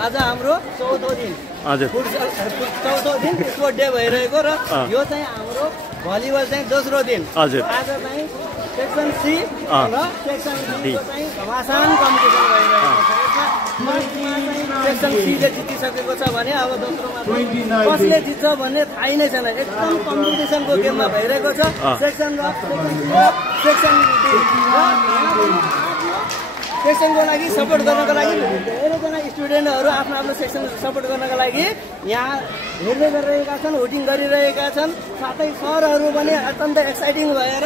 आज हाम्रो 14औं दिन हजुर 14औं दिन स्पोर्ट डे भइरहेको र यो चाहिँ हाम्रो भलिबल चाहिँ दोस्रो दिन हजुर आज चाहिँ सेक्सन सी र सेक्सन डी को चाहिँ घमासान कम्पिटिसन भइरहेको छ सेक्सन सी ले जितिसकेको छ भने अब दोस्रोमा कसले जित्छ भन्ने थाहै नै छैन एकदम कम्पिटिसनको गेममा भइरहेको छ सेक्सन र सेक्सन डी सेक्सनको लागि सपोर्ट गर्नको लागि धेरैजना स्टुडेन्टहरू आफ्नो आफ्नो सेक्सन सपोर्ट गर्नको लागि यहाँ हेर्दै गरिरहेका छन् होटिङ गरिरहेका छन् साथै सरहरू पनि अत्यन्त एक्साइटिङ भएर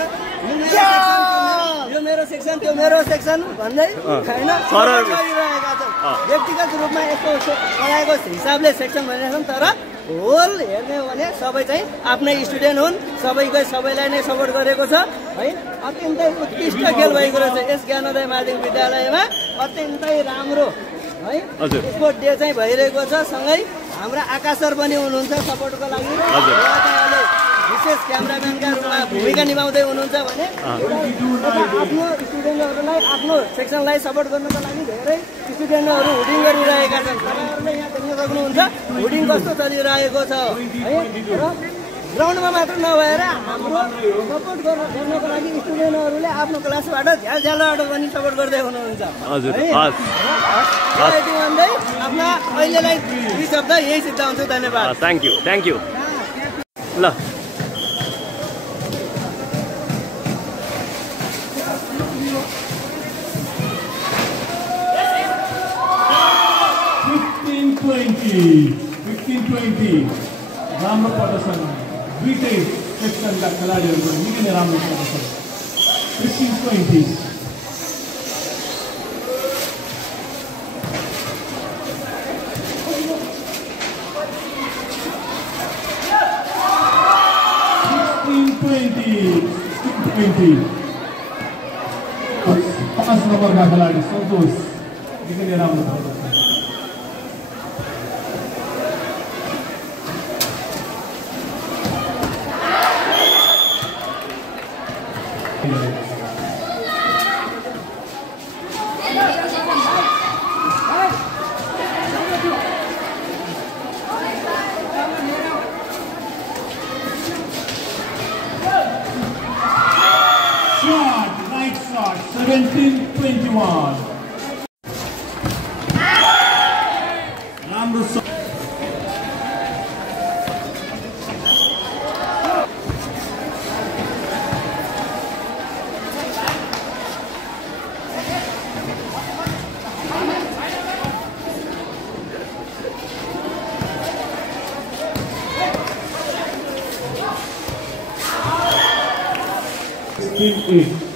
यो मेरो सेक्सन त्यो मेरो सेक्सन भन्दै हैन गरिरहेका छन् व्यक्तिगत रूपमा यस्तो पढाएको हिसाबले सेक्सन भनेका छन् तर होल हेर्ने हो भने सबै चाहिँ आफ्नै स्टुडेन्ट हुन् सबैलाई नै सपोर्ट गरेको छ है अत्यन्तै उत्कृष्ट खेल भएको रहेछ यस ज्ञानोदय माध्यमिक विद्यालयमा अत्यन्तै राम्रो है स्पोर्ट डे चाहिँ भइरहेको छ सँगै हाम्रा आकाश सर पनि हुनुहुन्छ सपोर्टको लागि विशेष क्यामेराम्यानका रूपमा भूमिका निभाउँदै हुनुहुन्छ भने आफ्नो स्टुडेन्टहरूलाई आफ्नो सेक्सनलाई सपोर्ट गर्नको लागि धेरै स्टुडेन्टहरू हुडिङ गरिरहेका छन् तपाईँहरूले यहाँ देख्न सक्नुहुन्छ हुडिङ कस्तो चलिरहेको छ है र ग्राउन्डमा मात्र नभएर हाम्रो सपोर्ट गर्नको लागि स्टुडेन्टहरूले आफ्नो क्लासबाट झ्यालझ्यालबाट पनि सपोर्ट गर्दै हुनुहुन्छ भन्दै आफ्ना अहिलेलाई दुई शब्द यही सिद्धाउँछु धन्यवाद थ्याङ्क यू ल 15-20 राम्रो प्रदर्शन दुईटै सेक्सनका खेलाडीहरूको निकै नै राम्रो प्रदर्शन 15-20 5 नम्बरका खेलाडी सन्तोष निकै नै राम्रो प्रदर्शन Nice shot, 17-21. Number 16-8.